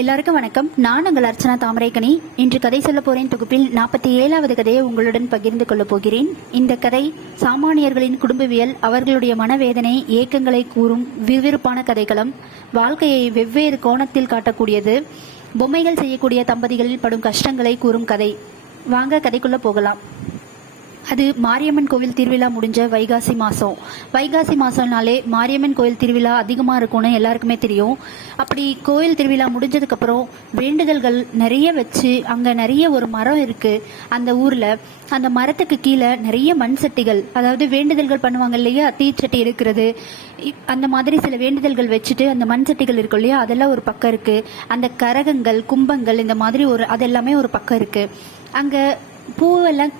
எல்லாருக்கும் வணக்கம். நான் உங்கள் அர்ச்சனா தாமரைக்கனி. இன்று கதை சொல்ல போறேன் தொகுப்பில் 47வது கதையை உங்களுடன் பகிர்ந்து கொள்ளப் போகிறேன். இந்த கதை சாமானியர்களின் குடும்பவியல், அவர்களுடைய மனவேதனை, ஏக்கங்களை கூறும் விறுவிறுப்பான கதைக்களம், வாழ்க்கையை வெவ்வேறு கோணத்தில் காட்டக்கூடியது, பொம்மைகள் செய்யக்கூடிய தம்பதிகளில் படும் கஷ்டங்களை கூறும் கதை. வாங்க கதைக்குள்ள போகலாம். அது மாரியம்மன் கோவில் திருவிழா முடிஞ்ச வைகாசி மாதம். வைகாசி மாதம்னாலே மாரியம்மன் கோவில் திருவிழா அதிகமாக இருக்கும்னு எல்லாருக்குமே தெரியும். அப்படி கோவில் திருவிழா முடிஞ்சதுக்கப்புறம் வேண்டுதல்கள் நிறைய வச்சு, அங்கே நிறைய ஒரு மரம் இருக்குது அந்த ஊரில். அந்த மரத்துக்கு கீழே நிறைய மண் சட்டிகள், அதாவது வேண்டுதல்கள் பண்ணுவாங்க இல்லையா, தீச்சட்டி எடுக்கிறது, அந்த மாதிரி சில வேண்டுதல்கள் வச்சுட்டு அந்த மண் சட்டிகள் இருக்கும் இல்லையா, அதெல்லாம் ஒரு பக்கம் இருக்குது. அந்த கரகங்கள், கும்பங்கள், இந்த மாதிரி அதெல்லாமே ஒரு பக்கம் இருக்குது. அங்கே பூவெல்லாம்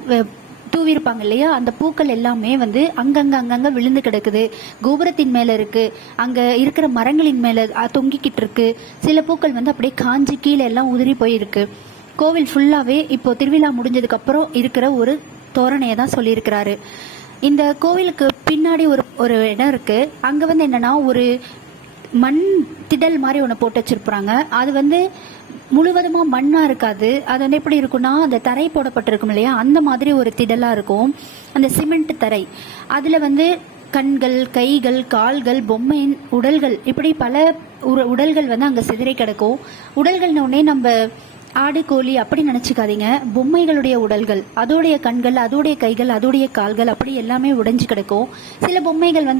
தூவிருப்பாங்க இல்லையா, அந்த பூக்கள் எல்லாமே அங்கங்க விழுந்து கிடக்குது. கோபுரத்தின் மேல இருக்கு, அங்க இருக்கிற மரங்களின் மேல தொங்கிக்கிட்டு இருக்கு. சில பூக்கள் அப்படியே காஞ்சி கீழே எல்லாம் உதிரி போயிருக்கு. கோவில் ஃபுல்லாவே இப்போ திருவிழா முடிஞ்சதுக்கு அப்புறம் இருக்கிற ஒரு தோரணையை தான் சொல்லியிருக்கிறாரு. இந்த கோவிலுக்கு பின்னாடி ஒரு இடம் இருக்கு. அங்க என்னன்னா ஒரு மண் திடல் மாதிரி ஒன்று போட்டு வச்சிருப்பாங்க. அது முழுவதுமா மண்ணா இருக்காது. அது எப்படி இருக்கும்னா, அந்த தரை போடப்பட்டிருக்கும் இல்லையா, அந்த மாதிரி ஒரு திடலா இருக்கும். அந்த சிமெண்ட் தரை. அதுல கண்கள், கைகள், கால்கள், பொம்மையின் உடல்கள், இப்படி பல உடல்கள் அங்க சிதறி கிடக்கும். உடல்கள்னு உடனே நம்ம ஆடு, கோழி அப்படி நினைச்சுக்காதீங்க. பொம்மைகளுடைய உடல்கள், அதோடைய கண்கள், அதோடைய கைகள், அதோடைய கால்கள், அப்படி எல்லாமே உடைஞ்சு கிடக்கும். சில பொம்மைகள்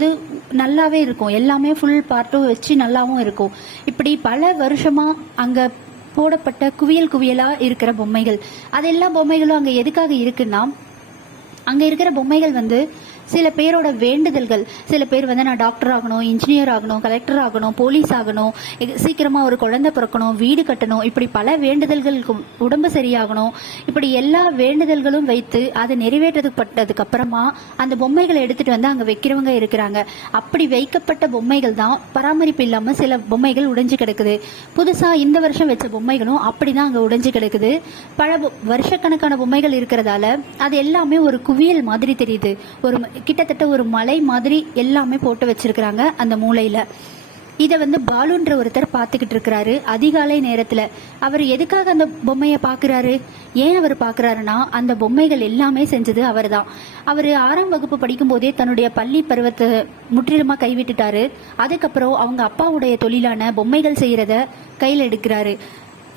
நல்லாவே இருக்கும், எல்லாமே ஃபுல் பார்ட்டும் வச்சு நல்லாவும் இருக்கும். இப்படி பல வருஷமா அங்க போடப்பட்ட குவியல் குவியலா இருக்கிற பொம்மைகள். அதெல்லாம் பொம்மைகளும் அங்க எதுக்காக இருக்குன்னா, அங்க இருக்கிற பொம்மைகள் சில பேரோட வேண்டுதல்கள். சில பேர் நான் டாக்டர் ஆகணும், இன்ஜினியர் ஆகணும், கலெக்டர் ஆகணும், போலீஸ் ஆகணும், சீக்கிரமா ஒரு குழந்தை பிறக்கணும், வீடு கட்டணும், இப்படி பல வேண்டுதல்களுக்கு, உடம்பு சரியாகணும், இப்படி எல்லா வேண்டுதல்களும் வைத்து அதை நிறைவேற்றப்பட்டதுக்கு அப்புறமா அந்த பொம்மைகளை எடுத்துட்டு அங்க வைக்கிறவங்க இருக்கிறாங்க. அப்படி வைக்கப்பட்ட பொம்மைகள் தான் பராமரிப்பு இல்லாம சில பொம்மைகள் உடைஞ்சு கிடக்குது. புதுசா இந்த வருஷம் வச்ச பொம்மைகளும் அப்படிதான் அங்க உடைஞ்சு கிடக்குது. பல வருஷக்கணக்கான பொம்மைகள் இருக்கிறதால அது எல்லாமே ஒரு குவியல் மாதிரி தெரியுது. ஒரு கிட்டத்தட்ட ஒரு மலை மாதிரி எல்லாமே போட்டு வச்சிருக்கிறாங்க அந்த மூலையில. இத பாலுன்ற ஒருத்தர் பாத்துக்கிட்டு இருக்கிறாரு அதிகாலை நேரத்துல. அவர் எதுக்காக அந்த பொம்மைய பாக்குறாரு, ஏன் அவர் பாக்குறாருன்னா, அந்த பொம்மைகள் எல்லாமே செஞ்சது அவர் தான். அவரு 6ஆம் வகுப்பு படிக்கும் போதே தன்னுடைய பள்ளி பருவத்தை முற்றிலுமா கைவிட்டுட்டாரு. அதுக்கப்புறம் அவங்க அப்பாவுடைய தொழிலான பொம்மைகள் செய்யறத கையில் எடுக்கிறாரு.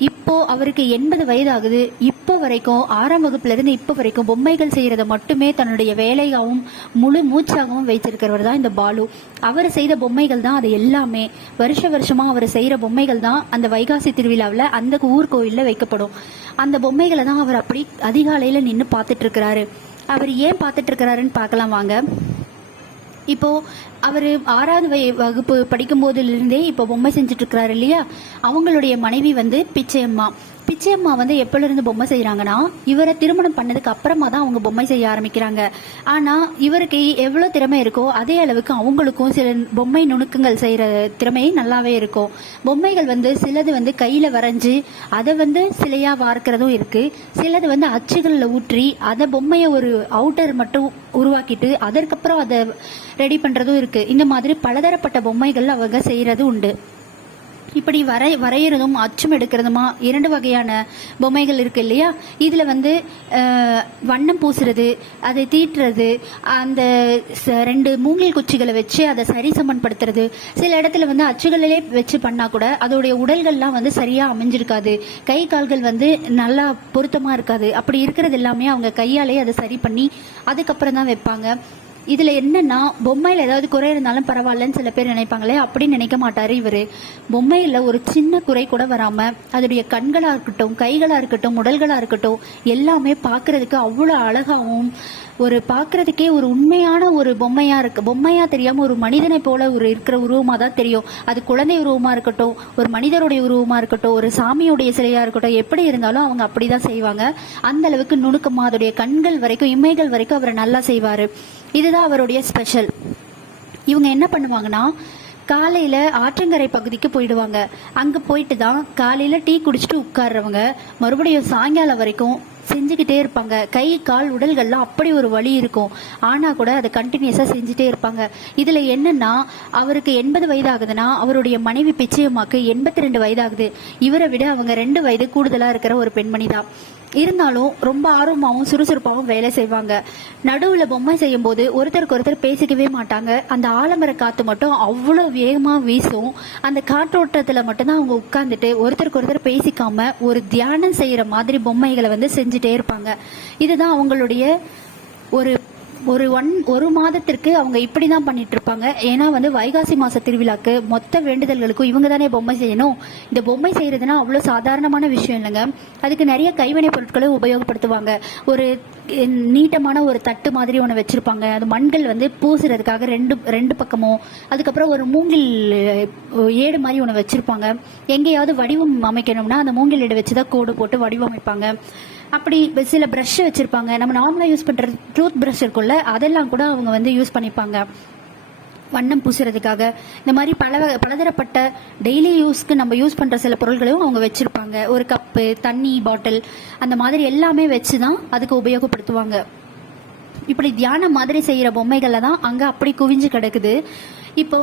இப்போ அவருக்கு 80 வயது ஆகுது. இப்போ வரைக்கும் 6ஆம் வகுப்புல இருந்து இப்போ வரைக்கும் பொம்மைகள் செய்யறத மட்டுமே தன்னுடைய வேலையாகவும் முழு மூச்சாகவும் வைத்திருக்கிறவர் தான் இந்த பாலு. அவர் செய்த பொம்மைகள் தான் அது எல்லாமே. வருஷமா அவர் செய்யற பொம்மைகள் தான் அந்த வைகாசி திருவிழாவில் அந்த ஊர் கோயில்ல வைக்கப்படும். அந்த பொம்மைகளை தான் அவர் அப்படி அதிகாலையில நின்று பார்த்துட்டு இருக்கிறாரு. அவர் ஏன் பார்த்துட்டு இருக்கிறாருன்னு பார்க்கலாம் வாங்க. இப்போ அவர் 6வது வகுப்பு படிக்கும் போதிலிருந்தே இப்போ பொம்மை செஞ்சுட்டு இருக்கிறாரு இல்லையா, அவங்களுடைய மனைவி பிச்சையம்மா. பிச்சையம்மா எப்பல இருந்து பொம்மை செய்யறாங்கன்னா, இவரை திருமணம் பண்ணதுக்கு அப்புறமா தான் அவங்க பொம்மை செய்ய ஆரம்பிக்கிறாங்க. ஆனா இவருக்கு எவ்வளவு திறமை இருக்கோ அதே அளவுக்கு அவங்களுக்கும் சில பொம்மை நுணுக்கங்கள் செய்யற திறமை நல்லாவே இருக்கும். பொம்மைகள் சிலது கையில வரைஞ்சு அதை சிலையா வார்க்கிறதும் இருக்கு. சிலது அச்சுகள்ல ஊற்றி அதை பொம்மைய ஒரு அவுட்டர் மட்டும் உருவாக்கிட்டு அதற்கப்புறம் அதை ரெடி பண்றதும் இருக்கு. இந்த மாதிரி பலதரப்பட்ட பொம்மைகள் அவங்க செய்யறது உண்டு. இப்படி வரைகிறதும் அச்சும் எடுக்கிறதுமா 2 வகையான பொம்மைகள் இருக்கு இல்லையா. இதுல வண்ணம் பூசுறது, அதை தீட்டுறது, அந்த 2 மூங்கில் குச்சிகளை வச்சு அதை சரி சமன்படுத்துறது. சில இடத்துல அச்சுகளிலே வச்சு பண்ணா கூட அதோடைய உடல்கள்லாம் சரியா அமைஞ்சிருக்காது. கை கால்கள் நல்லா பொருத்தமா இருக்காது. அப்படி இருக்கிறது எல்லாமே அவங்க கையாலே அதை சரி பண்ணி அதுக்கப்புறம் தான் வைப்பாங்க. இதுல என்னன்னா, பொம்மையில ஏதாவது குறை இருந்தாலும் பரவாயில்லன்னு சில பேர் நினைப்பாங்களே, அப்படின்னு நினைக்க மாட்டாரு இவரு. பொம்மையில ஒரு சின்ன குறை கூட வராம அதோடைய கண்களா இருக்கட்டும், கைகளா இருக்கட்டும், உடல்களா இருக்கட்டும், எல்லாமே பாக்குறதுக்கு அவ்வளவு அழகாவும், ஒரு பாக்குறதுக்கே ஒரு உண்மையான ஒரு பொம்மையா இருக்கு. பொம்மையா தெரியாம ஒரு மனிதனை போல ஒரு இருக்கிற உருவமா தான் தெரியும். அது குழந்தை உருவமா இருக்கட்டும், ஒரு மனிதருடைய உருவமா இருக்கட்டும், ஒரு சாமியுடைய சிலையா இருக்கட்டும், எப்படி இருந்தாலும் அவங்க அப்படிதான் செய்வாங்க. அந்த அளவுக்கு நுணுக்கமா அதோடைய கண்கள் வரைக்கும், இமைகள் வரைக்கும் அவர் நல்லா செய்வாரு. இதுதான் அவருடைய ஸ்பெஷல். இவங்க என்ன பண்ணுவாங்கன்னா, காலையில ஆற்றங்கரை பகுதிக்கு போயிடுவாங்க. அங்க போயிட்டு தான் காலையில டீ குடிச்சிட்டு உட்கார்றவங்க மறுபடியும் சாயங்காலம் வரைக்கும் செஞ்சுக்கிட்டே இருப்பாங்க. கை கால் உடல்கள்லாம் அப்படி ஒரு வலி இருக்கும். ஆனா கூட அதை கண்டினியூஸா செஞ்சுட்டே இருப்பாங்க. இதுல என்னன்னா, அவருக்கு 80 வயது ஆகுதுன்னா அவருடைய மனைவி பிச்சையம்மாக்கு 82 வயது ஆகுது. இவரை விட அவங்க 2 வயது கூடுதலா இருக்கிற ஒரு பெண்மணி தான். இருந்தாலும் ரொம்ப ஆர்வமாகவும் சுறுசுறுப்பாகவும் வேலை செய்வாங்க. நடுவுல பொம்மை செய்யும் போது ஒருத்தருக்கு ஒருத்தர் பேசிக்கவே மாட்டாங்க. அந்த ஆலமர காத்து மட்டும் அவ்வளோ வேகமா வீசும். அந்த காற்றோட்டத்துல மட்டும்தான் அவங்க உட்கார்ந்துட்டு ஒருத்தருக்கு ஒருத்தர் பேசிக்காம ஒரு தியானம் செய்யற மாதிரி பொம்மைகளை வந்து செஞ்சுட்டே இருப்பாங்க. இதுதான் அவங்களுடைய ஒரு ஒரு மாதத்திற்கு அவங்க இப்படிதான் பண்ணிட்டு இருப்பாங்க. ஏன்னா வந்து வைகாசி மாச திருவிழாக்கு மொத்த வேண்டுதல்களுக்கும் இவங்க தானே பொம்மை செய்யணும். இந்த பொம்மை செய்யறதுன்னா அவ்வளவு சாதாரணமான விஷயம் இல்லைங்க. அதுக்கு நிறைய கைவினை பொருட்களை உபயோகப்படுத்துவாங்க. ஒரு நீட்டமான ஒரு தட்டு மாதிரி ஒன்று வச்சிருப்பாங்க. அது மண்கள் வந்து பூசுறதுக்காக ரெண்டு பக்கமும், அதுக்கப்புறம் ஒரு மூங்கில் ஏடு மாதிரி ஒன்று வச்சிருப்பாங்க. எங்கேயாவது வடிவம் அமைக்கணும்னா அந்த மூங்கில் ஏடு வச்சுதான் கோடு போட்டு வடிவமைப்பாங்க. அப்படி சில ப்ரஷ் வச்சிருப்பாங்க. நம்ம நார்மலா யூஸ் பண்ற டூத் ப்ரஷ் இருக்குல்ல, அதெல்லாம் கூட அவங்க வந்து யூஸ் பண்ணிப்பாங்க வண்ணம் பூசுறதுக்காக. இந்த மாதிரி பலதரப்பட்ட டெய்லி யூஸ்க்கு நம்ம யூஸ் பண்ற சில பொருள்களையும் அவங்க வச்சிருப்பாங்க. ஒரு கப்பு, தண்ணி பாட்டில், அந்த மாதிரி எல்லாமே வச்சுதான் அதுக்கு உபயோகப்படுத்துவாங்க. இப்படி தியானம் மாதிரி செய்யற பொம்மைகள்ல தான் அங்க அப்படி குவிஞ்சு கிடக்குது. இப்போ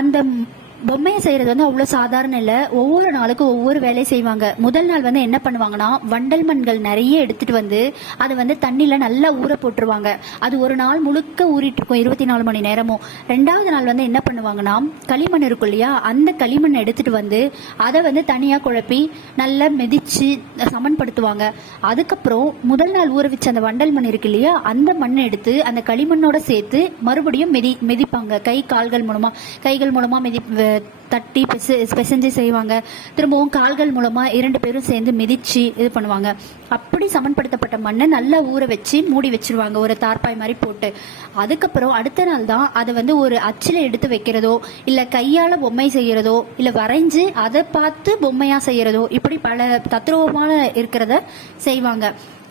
அந்த பொம்மையை செய்யறது வந்து அவ்வளவு சாதாரண இல்ல. ஒவ்வொரு நாளுக்கும் ஒவ்வொரு வேலையை செய்வாங்க. முதல் நாள் வந்து என்ன பண்ணுவாங்கன்னா, வண்டல் மண்கள் நிறைய எடுத்துட்டு வந்து அதை வந்து தண்ணியில நல்லா ஊற போட்டுருவாங்க. அது ஒரு நாள் முழுக்க ஊறிட்டு இருக்கும், 24 மணி நேரமும். 2வது நாள் வந்து என்ன பண்ணுவாங்கன்னா, களிமண் இருக்கும் இல்லையா, அந்த களிமண் எடுத்துட்டு வந்து அதை வந்து தனியா குழப்பி நல்லா மிதிச்சு சமன்படுத்துவாங்க. அதுக்கப்புறம் முதல் நாள் ஊற வச்ச அந்த வண்டல் மண் இருக்கு இல்லையா, அந்த மண்ணை எடுத்து அந்த களிமண்ணோட சேர்த்து மறுபடியும் மிதிப்பாங்க. கைகள் மூலமா தட்டி பிசைஞ்சு செய்வாங்க. திரும்பவும் கால்கள் மூலமா 2 பேரும் சேர்ந்து மிதிச்சு இது பண்ணுவாங்க. அப்படி சமன்படுத்தப்பட்ட மண்ணை நல்லா ஊற வச்சு மூடி வச்சிருவாங்க, ஒரு தார்பாய் மாதிரி போட்டு. அதுக்கப்புறம் அடுத்த நாள் தான் அதை வந்து ஒரு அச்சில எடுத்து வைக்கிறதோ, இல்ல கையால பொம்மை செய்யறதோ, இல்ல வரைஞ்சு அதை பார்த்து பொம்மையா செய்யறதோ, இப்படி பல தத்ரூபமான இருக்கிறத செய்வாங்க.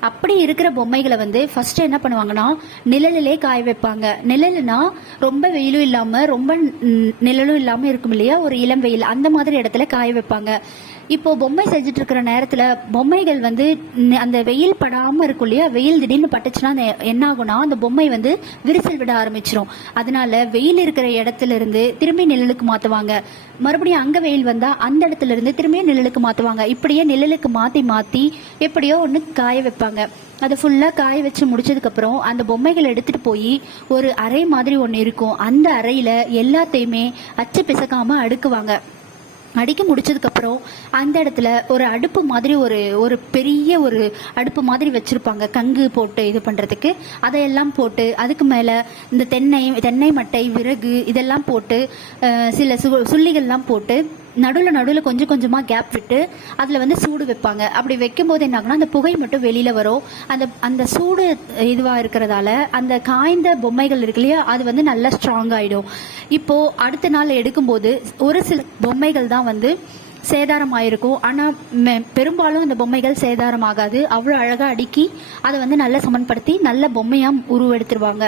அப்படி இருக்கிற பொம்மைகளை வந்து ஃபர்ஸ்ட் என்ன பண்ணுவாங்கன்னா, நிழலிலே காய வைப்பாங்க. நிழலுனா ரொம்ப வெயிலும் இல்லாம ரொம்ப நிழலும் இல்லாம இருக்கும் இல்லையா, ஒரு இளம் வெயில், அந்த மாதிரி இடத்துல காய வைப்பாங்க. இப்போ பொம்மை செஞ்சுட்டு இருக்கிற நேரத்துல பொம்மைகள் வந்து அந்த வெயில் படாம இருக்கும் இல்லையா, வெயில் திடீர்னு பட்டுச்சுன்னா என்ன ஆகும்னா, அந்த பொம்மை வந்து விரிசல் விட ஆரம்பிச்சிடும். அதனால வெயில் இருக்கிற இடத்துல இருந்து திரும்பி நிழலுக்கு மாத்துவாங்க. மறுபடியும் அங்க வெயில் வந்தா அந்த இடத்துல இருந்து திரும்பியும் நிழலுக்கு மாத்துவாங்க. இப்படியே நிழலுக்கு மாத்தி எப்படியோ ஒண்ணு காய வைப்பாங்க. அதை ஃபுல்லா காய வச்சு முடிச்சதுக்கு அப்புறம் அந்த பொம்மைகளை எடுத்துட்டு போய் ஒரு அறை மாதிரி ஒண்ணு இருக்கும். அந்த அறையில எல்லாத்தையுமே அச்சு பிசக்காம அடுக்குவாங்க. அடிக்க முடிச்சதுக்கு அப்புறம் அந்த இடத்துல ஒரு அடுப்பு மாதிரி ஒரு பெரிய ஒரு அடுப்பு மாதிரி வச்சிருப்பாங்க, கங்கு போட்டு இது பண்றதுக்கு. அதையெல்லாம் போட்டு அதுக்கு மேல இந்த தென்னை மட்டை, விறகு இதெல்லாம் போட்டு சில சுள்ளிகள்லாம் போட்டு நடுவில் கொஞ்சம் கொஞ்சமா கேப் விட்டு அதுல வந்து சூடு வைப்பாங்க. அப்படி வைக்கும் போது என்ன ஆகுனா, அந்த புகை மட்டும் வெளியில வரும். அந்த சூடு இதுவா இருக்கிறதால அந்த காய்ந்த பொம்மைகள் இருக்கு இல்லையா, அது வந்து நல்லா ஸ்ட்ராங் ஆயிடும். இப்போ அடுத்த நாள் எடுக்கும்போது ஒரு சில பொம்மைகள் தான் வந்து சேதாரம் ஆயிருக்கும். ஆனா பெரும்பாலும் அந்த பொம்மைகள் சேதாரம் ஆகாது. அவ்வளவு அழகா அடுக்கி அதை வந்து நல்லா சமன்படுத்தி நல்ல பொம்மையா உருவெடுத்துருவாங்க.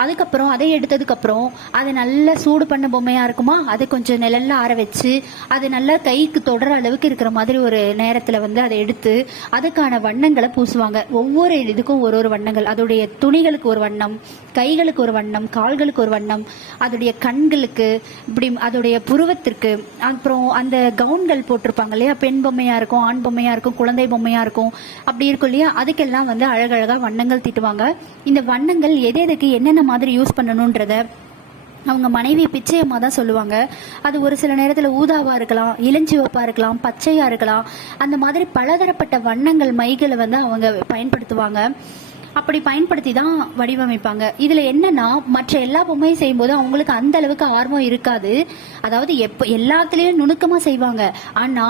அதுக்கப்புறம் அதை எடுத்ததுக்கு அப்புறம் அதை நல்லா சூடு பண்ண பொம்மையா இருக்குமா, அதை கொஞ்சம் நிழல்ல ஆற வச்சு அது நல்லா கைக்கு தொடர அளவுக்கு இருக்கிற மாதிரி ஒரு நேரத்துல வந்து அதை எடுத்து அதுக்கான வண்ணங்களை பூசுவாங்க. ஒவ்வொரு இதுக்கும் ஒரு வண்ணங்கள், அதோடைய துணிகளுக்கு ஒரு வண்ணம், கைகளுக்கு ஒரு வண்ணம், கால்களுக்கு ஒரு வண்ணம், அதோடைய கண்களுக்கு, இப்படி அதோடைய புருவத்திற்கு, அப்புறம் அந்த கவுன்கள் போட்டிருப்பாங்க இல்லையா, பெண் பொம்மையா இருக்கும், ஆண் பொம்மையா இருக்கும், குழந்தை பொம்மையா இருக்கும், அப்படி இருக்கும் இல்லையா, அதுக்கெல்லாம் வந்து அழகழகா வண்ணங்கள் தீட்டுவாங்க. இந்த வண்ணங்கள் எதுக்கு என்னென்ன மாதிரி யூஸ் பண்ணணும்ன்றத அவங்க மனைவி பிச்சையம்மா தான் சொல்லுவாங்க. அது ஒரு சில நேரத்தில் ஊதாவா இருக்கலாம், இளஞ்சிவப்பா இருக்கலாம், பச்சையா இருக்கலாம். அந்த மாதிரி பலதரப்பட்ட வண்ணங்கள் மைகளை வந்து அவங்க பயன்படுத்துவாங்க. அப்படி பயன்படுத்தி தான் வடிவமைப்பாங்க. இதுல என்னன்னா, மற்ற எல்லா பொம்மையும் செய்யும்போது அவங்களுக்கு அந்த அளவுக்கு ஆர்வம் இருக்காது. அதாவது எல்லாத்துலயும் நுணுக்கமா செய்வாங்க. ஆனா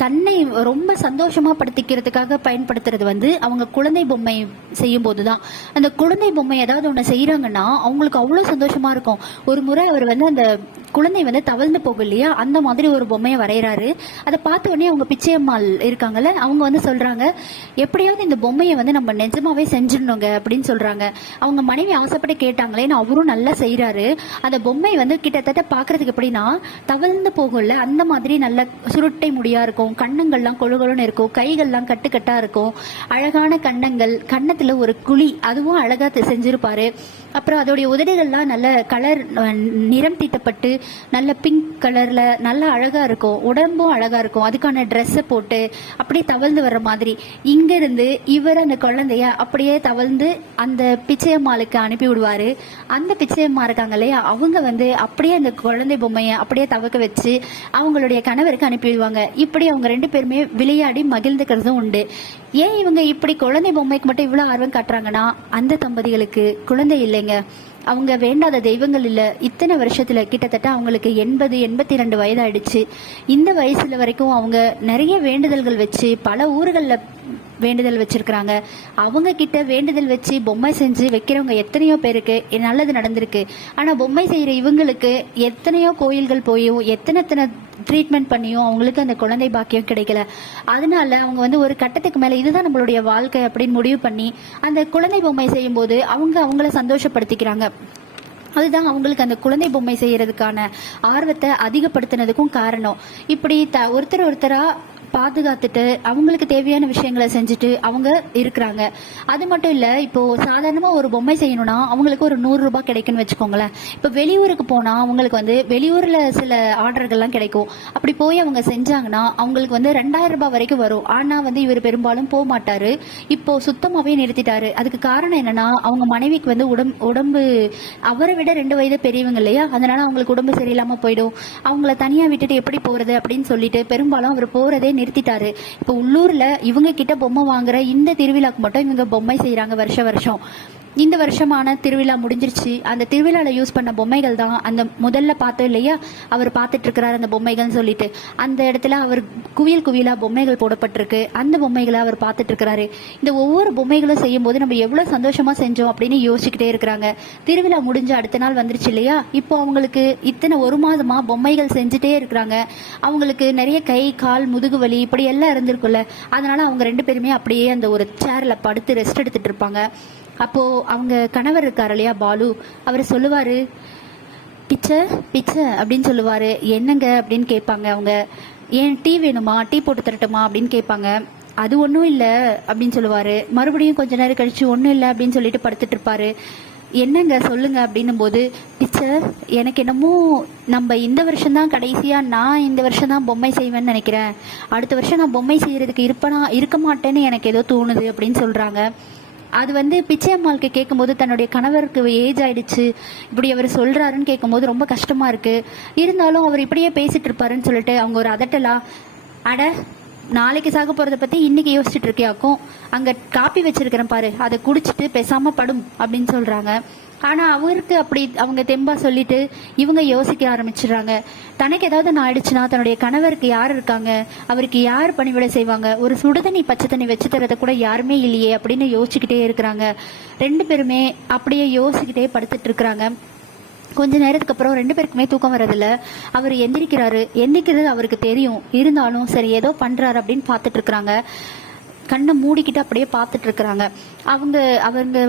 தன்னை ரொம்ப சந்தோஷமா படுத்திக்கிறதுக்காக பயன்படுத்துறது வந்து அவங்க குழந்தை பொம்மை செய்யும் போதுதான். அந்த குழந்தை பொம்மை ஏதாவது ஒண்ணு செய்யறாங்கன்னா அவங்களுக்கு அவ்வளவு சந்தோஷமா இருக்கும். ஒரு முறை அவர் வந்து அந்த குழந்தை வந்து தவழ்ந்து போகும் இல்லையா, அந்த மாதிரி ஒரு பொம்மையை வரைகிறாரு. அதை பார்த்த உடனே அவங்க பிச்சையம்மாள் இருக்காங்கல்ல, அவங்க வந்து சொல்றாங்க, எப்படியாவது இந்த பொம்மையை வந்து நம்ம நிஜமாவே செஞ்சிடணுங்க அப்படின்னு சொல்றாங்க. அவங்க மனைவி ஆசைப்பட்டு கேட்டாங்களேன்னு அவரும் நல்லா செய்யறாரு. அந்த பொம்மை வந்து கிட்டத்தட்ட பாக்குறதுக்கு எப்படின்னா தவழ்ந்து போகும்ல, அந்த மாதிரி நல்ல சுருட்டை முடியா இருக்கும், கண்ணங்கள்லாம் கொழுகொழுன்னு இருக்கும், கைகள்லாம் கட்டுக்கட்டா இருக்கும், அழகான கண்ணங்கள், கன்னத்துல ஒரு குழி, அதுவும் அழகா செஞ்சிருப்பாரு. அப்புறம் அதோடைய உதடுகள்லாம் நல்ல கலர் நிறம் தீட்டப்பட்டு நல்ல பிங்க் கலர்ல நல்ல அழகா இருக்கும், உடம்பும் அழகா இருக்கும். அதுக்கான ட்ரெஸ்ஸை போட்டு அப்படியே தவழ்ந்து வர்ற மாதிரி இங்க இருந்து இவர் அந்த குழந்தைய அப்படியே தவழ்ந்து அந்த பிச்சையம்மாளுக்கு அனுப்பி விடுவாரு. அந்த பிச்சையம்மா இருக்காங்க இல்லையா, அவங்க வந்து அப்படியே அந்த குழந்தை பொம்மையை அப்படியே தவக்க வச்சு அவங்களுடைய கணவருக்கு அனுப்பிடுவாங்க. இப்படி அவங்க 2 பேருமே விளையாடி மகிழ்ந்துக்கிறதும் உண்டு. ஏன் இவங்க இப்படி குழந்தை பொம்மைக்கு மட்டும் இவ்வளவு ஆர்வம் காட்டுறாங்கன்னா, அந்த தம்பதிகளுக்கு குழந்தை இல்லைங்க, அவங்க வேண்டாத தெய்வங்கள் இல்ல. இத்தனை வருஷத்துல கிட்டத்தட்ட அவங்களுக்கு 82 வயதாயிடுச்சு. இந்த வயசுல வரைக்கும் அவங்க நிறைய வேண்டுதல்கள் வச்சு பல ஊர்கள்ல வேண்டுதல் வச்சிருக்கிறாங்க. அவங்க கிட்ட வேண்டுதல் வச்சு பொம்மை செஞ்சு வைக்கிறவங்க எத்தனையோ பேருக்கு நல்லது நடந்திருக்கு. ஆனா பொம்மை செய்யற இவங்களுக்கு எத்தனையோ கோயில்கள் போயும் எத்தனை ட்ரீட்மெண்ட் பண்ணியும் அவங்களுக்கு அந்த குழந்தை பாக்கியம் கிடைக்கல. அதனால அவங்க வந்து ஒரு கட்டத்துக்கு மேல இதுதான் நம்மளுடைய வாழ்க்கை அப்படின்னு முடிவு பண்ணி அந்த குழந்தை பொம்மை செய்யும் போது அவங்கள சந்தோஷப்படுத்திக்கிறாங்க. அதுதான் அவங்களுக்கு அந்த குழந்தை பொம்மை செய்யறதுக்கான ஆர்வத்தை அதிகப்படுத்தினதுக்கும் காரணம். இப்படி ஒருத்தரா பாதுகாத்துட்டு அவங்களுக்கு தேவையான விஷயங்களை செஞ்சுட்டு அவங்க இருக்கிறாங்க. அது மட்டும் இல்ல, இப்போ சாதாரணமா ஒரு பொம்மை செய்யணும்னா அவங்களுக்கு ஒரு 100 ரூபாய் கிடைக்குன்னு வச்சுக்கோங்களேன். இப்போ வெளியூருக்கு போனா அவங்களுக்கு வந்து வெளியூர்ல சில ஆர்டர்கள்லாம் கிடைக்கும். அப்படி போய் அவங்க செஞ்சாங்கன்னா அவங்களுக்கு வந்து 2000 ரூபாய் வரைக்கும் வரும். ஆனா வந்து இவர் பெரும்பாலும் போக மாட்டாரு. இப்போ சுத்தமாவே நிறுத்திட்டாரு. அதுக்கு காரணம் என்னன்னா, அவங்க மனைவிக்கு வந்து உடம்பு அவரை விட 2 வயது பெரியவங்க இல்லையா, அதனால அவங்களுக்கு உடம்பு சரியில்லாம போயிடும். அவங்கள தனியா விட்டுட்டு எப்படி போறது அப்படின்னு சொல்லிட்டு பெரும்பாலும் அவர் போறதே நிறுத்திட்டாரு. இப்ப உள்ளூர்ல இவங்க கிட்ட பொம்மை வாங்குற இந்த திருவிழாக்கு மட்டும் இவங்க பொம்மை செய்யறாங்க வருஷம். இந்த வருஷமான திருவிழா முடிஞ்சிருச்சு. அந்த திருவிழால யூஸ் பண்ண பொம்மைகள் தான் அந்த முதல்ல பார்த்தோம் இல்லையா, அவர் பார்த்துட்டு இருக்கிறாரு அந்த பொம்மைகள் சொல்லிட்டு, அந்த இடத்துல அவர் குவியலா பொம்மைகள் போடப்பட்டிருக்கு. அந்த பொம்மைகளை அவர் பார்த்துட்டு இருக்கிறாரு. இந்த ஒவ்வொரு பொம்மைகளும் செய்யும் போது நம்ம எவ்வளவு சந்தோஷமா செஞ்சோம் அப்படின்னு யோசிச்சுக்கிட்டே இருக்கிறாங்க. திருவிழா முடிஞ்ச அடுத்த நாள் வந்துருச்சு இல்லையா, இப்போ அவங்களுக்கு இத்தனை 1 மாதமா பொம்மைகள் செஞ்சுட்டே இருக்கிறாங்க. அவங்களுக்கு நிறைய கை கால் முதுகு வலி இப்படி எல்லாம் இருந்திருக்குல்ல, அதனால அவங்க 2 பேருமே அப்படியே அந்த ஒரு சேர்ல படுத்து ரெஸ்ட் எடுத்துட்டு இருப்பாங்க. அப்போ அவங்க கணவர் இருக்காரு இல்லையா பாலு, அவர் சொல்லுவாரு, பிச்சை பிச்சை அப்படின்னு சொல்லுவாரு. என்னங்க அப்படின்னு கேட்பாங்க அவங்க. ஏன் டீ வேணுமா, டீ போட்டு தரட்டுமா அப்படின்னு கேட்பாங்க. அது ஒன்றும் இல்லை அப்படின்னு சொல்லுவாரு. மறுபடியும் கொஞ்ச நேரம் கழிச்சு ஒன்றும் இல்லை அப்படின்னு சொல்லிட்டு படுத்துட்டு இருப்பாரு. என்னங்க சொல்லுங்க அப்படின்னும் போது, டீச்சர் எனக்கு என்னமோ நம்ம இந்த வருஷம் தான் கடைசியா, நான் இந்த வருஷம் தான் பொம்மை செய்வேன்னு நினைக்கிறேன், அடுத்த வருஷம் நான் பொம்மை செய்யறதுக்கு இருக்க மாட்டேன்னு எனக்கு ஏதோ தோணுது அப்படின்னு சொல்றாங்க. அது வந்து பிச்சையம்மாளுக்கு கேட்கும்போது தன்னுடைய கணவருக்கு ஏஜ் ஆயிடுச்சு இப்படி அவர் சொல்றாருன்னு கேட்கும்போது ரொம்ப கஷ்டமா இருக்கு. இருந்தாலும் அவர் இப்படியே பேசிட்டு இருப்பாருன்னு சொல்லிட்டு அவங்க ஒரு அதட்டலா, அட நாளைக்கு சாக போறதை பத்தி இன்னைக்கு யோசிச்சுட்டு இருக்கியாக்கும், அங்க காப்பி வச்சிருக்கிறேன் பாரு, அதை குடிச்சிட்டு பேசாம படும் அப்படின்னு சொல்றாங்க. ஆனா அவருக்கு அப்படி அவங்க தெம்பா சொல்லிட்டு இவங்க யோசிக்க ஆரம்பிச்சிடுறாங்க. தனக்கு ஏதாவது நான் ஆயிடுச்சுன்னா தன்னுடைய கணவருக்கு யார் இருக்காங்க, அவருக்கு யார் பணிவிட செய்வாங்க, ஒரு சுடுதண்ணி பச்சை தண்ணி வச்சு தரத கூட யாருமே இல்லையே அப்படின்னு யோசிச்சுக்கிட்டே இருக்கிறாங்க. 2 பேருமே அப்படியே யோசிக்கிட்டே படுத்துட்டு இருக்கிறாங்க. கொஞ்ச நேரத்துக்கு அப்புறம் 2 பேருக்குமே தூக்கம் வர்றதில்ல. அவர் எந்திரிக்கிறது அவருக்கு தெரியும். இருந்தாலும் சரி ஏதோ பண்றாரு அப்படின்னு பார்த்துட்டு இருக்கிறாங்க. கண்ணை மூடிக்கிட்டு அப்படியே பார்த்துட்டு இருக்கிறாங்க. அவங்க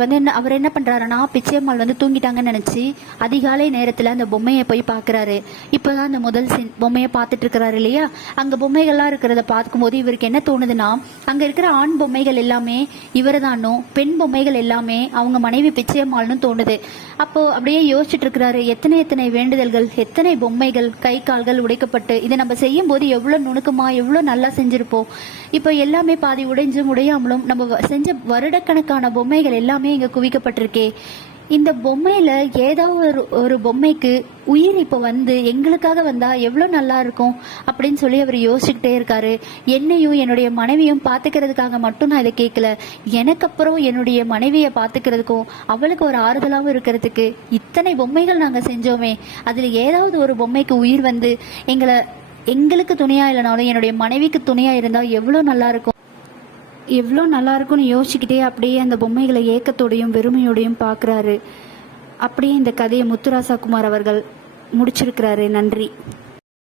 வந்து அவர் என்ன பண்றாருன்னா, பிச்சையம்மாள் வந்து தூங்கிட்டாங்கன்னு நினைச்சு அதிகாலை நேரத்துல அந்த பொம்மையை போய் பாக்குறாரு. இப்பதான் அந்த முதல் பொம்மையை பார்த்துட்டு இருக்கிறாரு இல்லையா, அங்க பொம்மைகள்லாம் இருக்கிறத பார்க்கும்போது இவருக்கு என்ன தோணுதுன்னா, அங்க இருக்கிற ஆண் பொம்மைகள் எல்லாமே இவர்தானும், பெண் பொம்மைகள் எல்லாமே அவங்க மனைவி பிச்சையம்மாள்னு தோணுது. அப்போ அப்படியே யோசிச்சுட்டு இருக்கிறாரு, எத்தனை வேண்டுதல்கள், எத்தனை பொம்மைகள், கை கால்கள் உடைக்கப்பட்டு இதை நம்ம செய்யும் போது எவ்வளவு நுணுக்கமா எவ்வளவு நல்லா செஞ்சிருப்போம். இப்போ எல்லாமே பாதி உடைஞ்சும் உடையாமலும் நம்ம செஞ்ச வருடக்கணக்கான பொம்மைகள் எல்லாமே இங்க குவிக்கப்பட்டிருக்கே. இந்த பொம்மையில ஏதாவது ஒரு பொம்மைக்கு உயிர் இப்ப வந்து எங்களுக்காக வந்தா எவ்வளவு நல்லா இருக்கும் அப்படின்னு சொல்லி அவர் யோசிச்சுக்கிட்டே இருக்காரு. என்னையும் என்னுடைய மனைவியும் பாத்துக்கிறதுக்காக மட்டும் நான் இதை கேட்கல, எனக்கு அப்புறம் என்னுடைய மனைவியை பாத்துக்கிறதுக்கும் அவளுக்கு ஒரு ஆறுதலாவும் இருக்கிறதுக்கு இத்தனை பொம்மைகள் நாங்க செஞ்சோமே, அதுல ஏதாவது ஒரு பொம்மைக்கு உயிர் வந்து எங்களுக்கு துணையா இல்லைனாலும் என்னுடைய மனைவிக்கு துணையா இருந்தா எவ்வளவு நல்லா இருக்கும்னு யோசிச்சுக்கிட்டே அப்படியே அந்த பொம்மைகளை ஏக்கத்தோடையும் வெறுமையோடையும் பார்க்குறாரு. அப்படியே இந்த கதையை முத்துராசா குமார் அவர்கள் முடிச்சிருக்கிறாரு. நன்றி.